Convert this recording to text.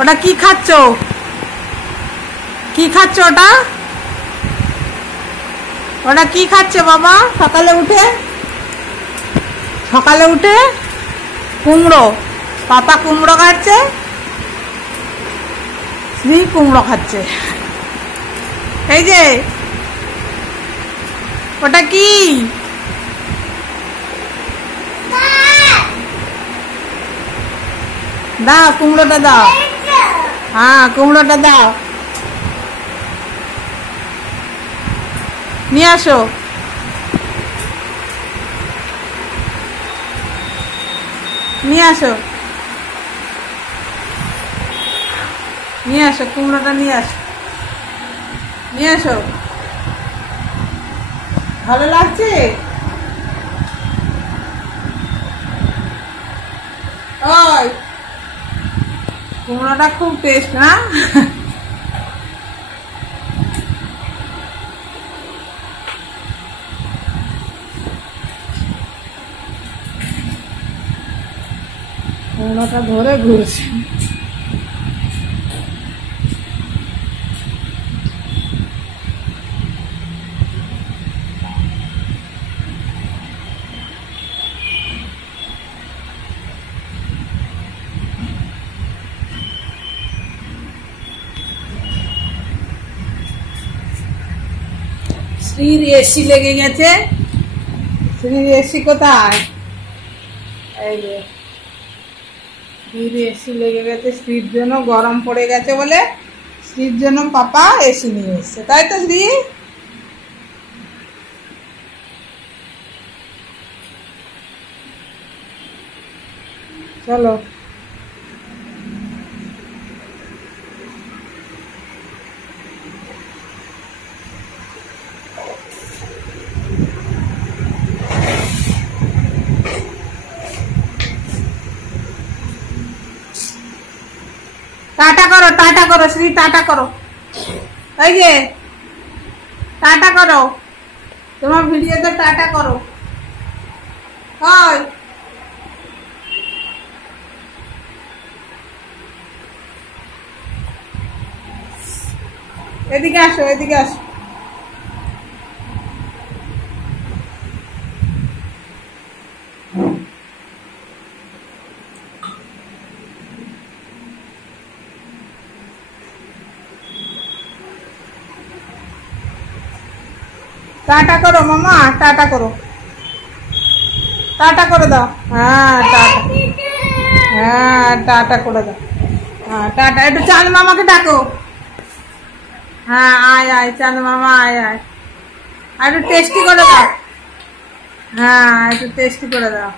ওটা কি খাচ্ছ? কি খাচ্ছ ওটা? ওটা কি খাচ্ছে বাবা? সকালে উঠে কুমড়ো। পাপা কুমড়ো খাচ্ছে, শ্রী কুমড়ো খাচ্ছে। এই যে ওটা কি? দাও কুমড়োটা দাও। হ্যাঁ কুমড়োটা দাও, নিয়ে আসো। নিয়ে আসো কুমড়োটা নিয়ে আসো। ভালো লাগছে? ওই কুমড়োটা খুব টেস্ট না? কুমড়োটা ধরে ঘুরছে। শ্রীর এসি লেগে গেছে। শ্রীর এসি কোথায়? এই যে শ্রীর এসি লেগে গেছে। শ্রীর জন্য গরম পড়ে গেছে বলে শ্রীর জন্য পাপা এসি নিয়ে এসছে, তাই তো শ্রী? চলো টাটা করো শ্রী, টাটা করো। এই যে টাটা করো, তোমার ভিডিওতে টাটা করো। হয় এদিকে আসো। টাটা করো মামা, টাটা করো দাও। হ্যাঁ টাটা করে দাও। হ্যাঁ টাটা। একটু চাঁদ মামাকে ডাকো। হ্যাঁ আয় চাঁদ মামা আয়। আর একটু টেস্টি করে দাও। হ্যাঁ একটু টেস্টি করে দাও।